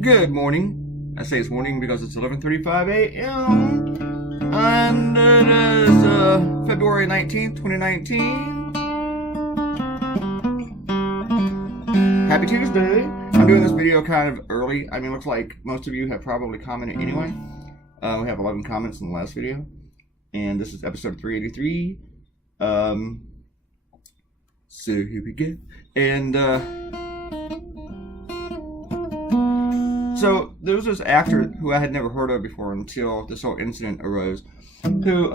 Good morning. I say it's morning because it's 11:35 a.m. and it is February 19th, 2019. Happy Tuesday. I'm doing this video kind of early. I mean, it looks like most of you have probably commented anyway. We have 11 comments in the last video, and this is episode 383. So here we go. And so there was this actor who I had never heard of before until this whole incident arose, who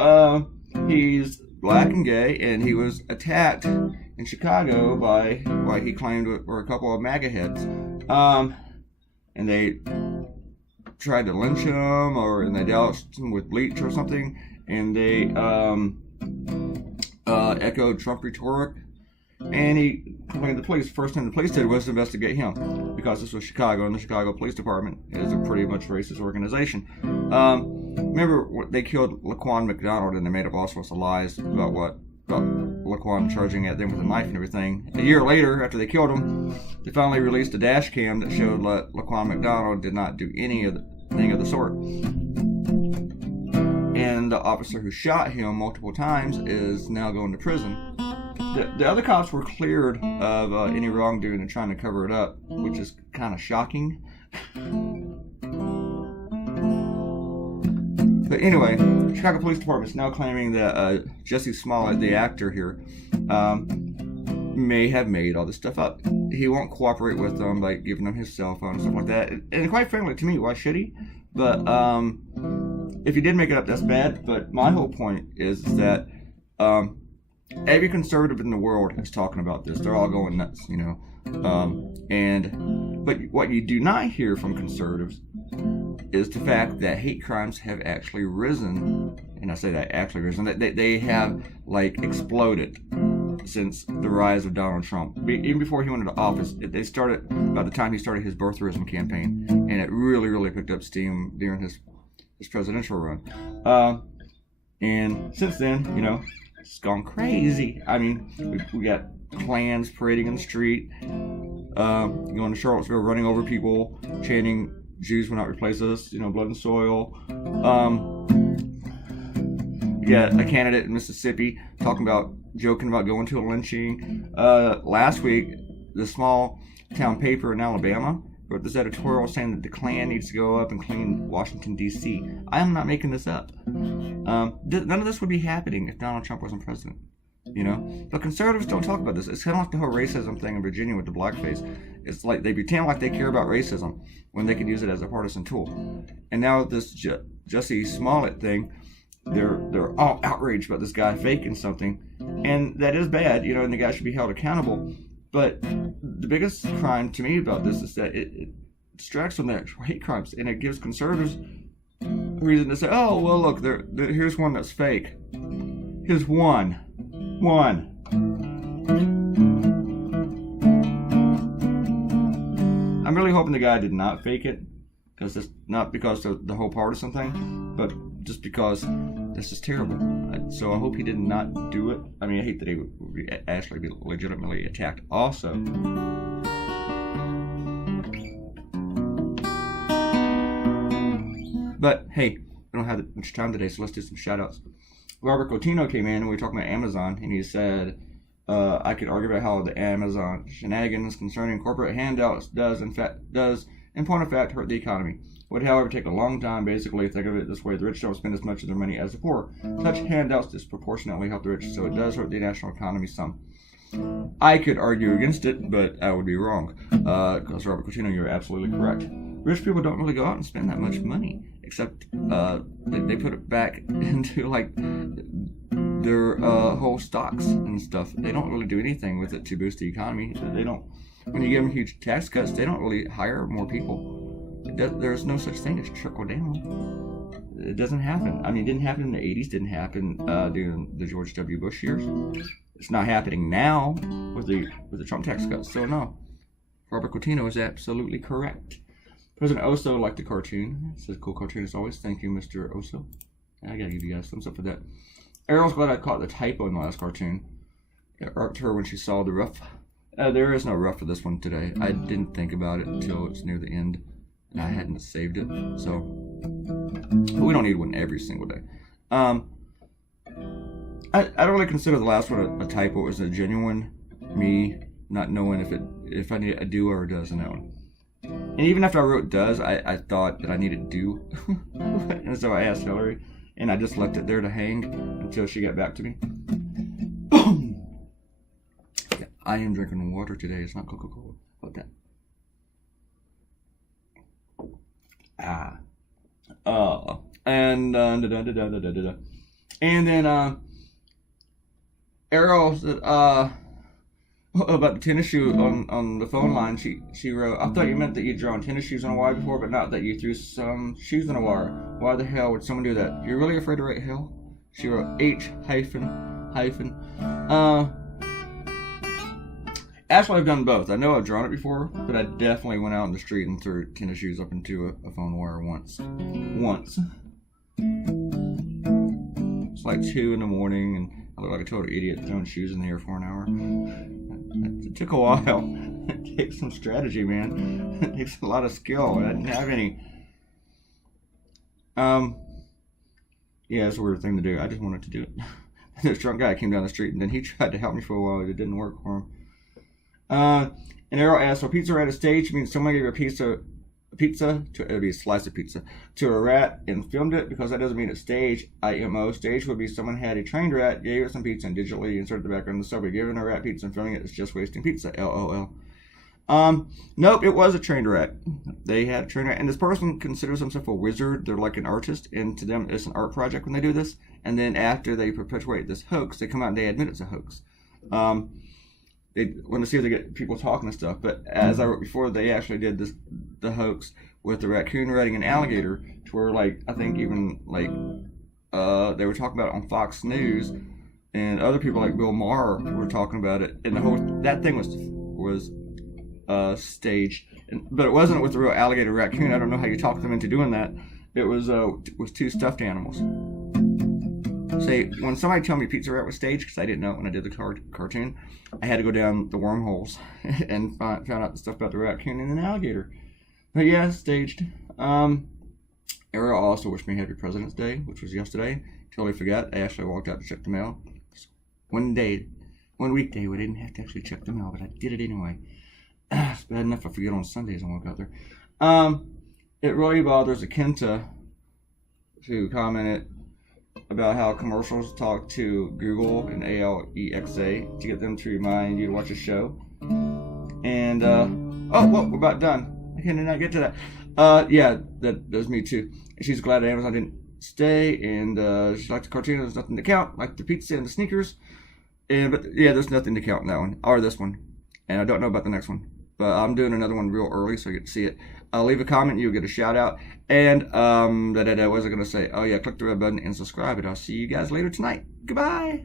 he's black and gay, and he was attacked in Chicago by what he claimed were a couple of MAGA heads, and they tried to lynch him, and they doused him with bleach or something, and they echoed Trump rhetoric. And he complained to the police. First thing the police did was investigate him, because this was Chicago, and the Chicago Police Department is a pretty much racist organization. Remember, they killed Laquan McDonald, and they made up all sorts of lies about Laquan charging at them with a knife and everything. A year later, after they killed him, they finally released a dash cam that showed Laquan McDonald did not do anything of the sort. And the officer who shot him multiple times is now going to prison. The other cops were cleared of any wrongdoing and trying to cover it up, which is kind of shocking. But anyway, Chicago Police Department is now claiming that Jesse Smollett, the actor here, may have made all this stuff up. He won't cooperate with them by giving them his cell phone and stuff like that. And quite frankly, to me, why should he? But if he did make it up, that's bad. But my whole point is that every conservative in the world is talking about this. They're all going nuts, you know. But what you do not hear from conservatives is the fact that hate crimes have actually risen. And I say that actually risen. They have exploded since the rise of Donald Trump. Even before he went into office, they started by the time he started his birtherism campaign, and it really picked up steam during his presidential run. And since then, you know, it's gone crazy. I mean, we got Klans parading in the street, going to Charlottesville, running over people, chanting "Jews will not replace us," you know, blood and soil. We got a candidate in Mississippi joking about going to a lynching. Last week, the small town paper in Alabama wrote this editorial saying that the Klan needs to go up and clean Washington, D.C. I am not making this up. None of this would be happening if Donald Trump wasn't president. You know? But conservatives don't talk about this. It's kind of like the whole racism thing in Virginia with the blackface. It's like they pretend like they care about racism when they can use it as a partisan tool. And now with this Jesse Smollett thing, they're all outraged about this guy faking something. And that is bad, you know, and the guy should be held accountable. But the biggest crime to me about this is that it distracts from the actual hate crimes, and it gives conservatives a reason to say, oh, well, look, here's one that's fake. Here's one. I'm really hoping the guy did not fake it, because it's not because of the whole partisan thing, but just because this is terrible. So I hope he did not do it. I mean, I hate that he would actually be legitimately attacked also. But hey, we don't have much time today, so let's do some shout outs. Robert Cotino came in and we were talking about Amazon, and he said, I could argue about how the Amazon shenanigans concerning corporate handouts does in point of fact hurt the economy. Would, however, take a long time. Basically, think of it this way: the rich don't spend as much of their money as the poor. Such handouts disproportionately help the rich, so it does hurt the national economy some. I could argue against it, but I would be wrong. Because Robert Cotino, you're absolutely correct. Rich people don't really go out and spend that much money, except they put it back into their whole stocks and stuff. They don't really do anything with it to boost the economy. They don't. When you give them huge tax cuts, they don't really hire more people. There's no such thing as trickle down. It doesn't happen. I mean, it didn't happen in the 80s. Didn't happen during the George W. Bush years. It's not happening now with the Trump tax cuts. So no, Robert Cotino is absolutely correct. President Oso liked the cartoon. It says cool cartoon as always. Thank you, Mr. Oso. I gotta give you guys thumbs up for that. Errol's glad I caught the typo in the last cartoon. It irked her when she saw the rough. There is no rough for this one today. I didn't think about it until it's near the end. and I hadn't saved it. So, but we don't need one every single day. I don't really consider the last one a typo. It was a genuine me not knowing if I need a do or a does a noun. And even after I wrote does, I thought that I needed do. And so I asked Hillary, and I just left it there to hang until she got back to me. Yeah, I am drinking water today. It's not Coca-Cola. How about that? And then Errol said about the tennis shoe on the phone line. She wrote, I thought you meant that you'd drawn tennis shoes on a wire before, but not that you threw some shoes on a wire. Why the hell would someone do that? You're really afraid to write hell? She wrote H hyphen. Actually, I've done both. I know I've drawn it before, but I definitely went out in the street and threw tennis shoes up into a phone wire once. It's like 2 a.m, and I look like a total idiot throwing shoes in the air for an hour. It took a while. It takes some strategy, man. It takes a lot of skill. I didn't have any. Yeah, it's a weird thing to do. I just wanted to do it. This drunk guy came down the street, and then he tried to help me for a while. It didn't work for him. And Errol asked, so pizza rat a stage means someone gave a pizza to, it would be a slice of pizza, to a rat and filmed it, because that doesn't mean it's stage. IMO. Stage would be someone had a trained rat, gave it some pizza, and digitally inserted the background of the subway. Giving a rat pizza and filming it is just wasting pizza. LOL. Nope, it was a trained rat. They had a trained rat, and this person considers themselves a wizard. They're like an artist, and to them it's an art project when they do this. And then after they perpetuate this hoax, they come out and they admit it's a hoax. They want to see if they get people talking and stuff. But as I wrote before, they actually did the hoax with the raccoon riding an alligator, to where, like, I think even like they were talking about it on Fox News, and other people like Bill Maher were talking about it, and that thing was staged, but it wasn't with the real alligator raccoon. I don't know how you talk them into doing that. It was two stuffed animals. Say, when somebody told me Pizza Rat was staged, because I didn't know it when I did the cartoon, I had to go down the wormholes and found out the stuff about the raccoon and an alligator. But yeah, staged. Errol also wished me Happy President's Day, which was yesterday. Totally forgot. I actually walked out to check the mail. One weekday, we didn't have to actually check the mail, but I did it anyway. It's bad enough I forget on Sundays and walk out there. It really bothers Akenta, who commented about how commercials talk to Google and Alexa to get them to remind you to watch a show. And we're about done. I cannot get to that. Yeah, that was me too. She's glad Amazon didn't stay, and she liked the cartoon. There's nothing to count, like the pizza and the sneakers. But yeah, there's nothing to count in that one or this one, and I don't know about the next one. But I'm doing another one real early, so you get to see it. Leave a comment, you'll get a shout out. And what was I gonna say? Oh yeah, click the red button and subscribe, and I'll see you guys later tonight. Goodbye.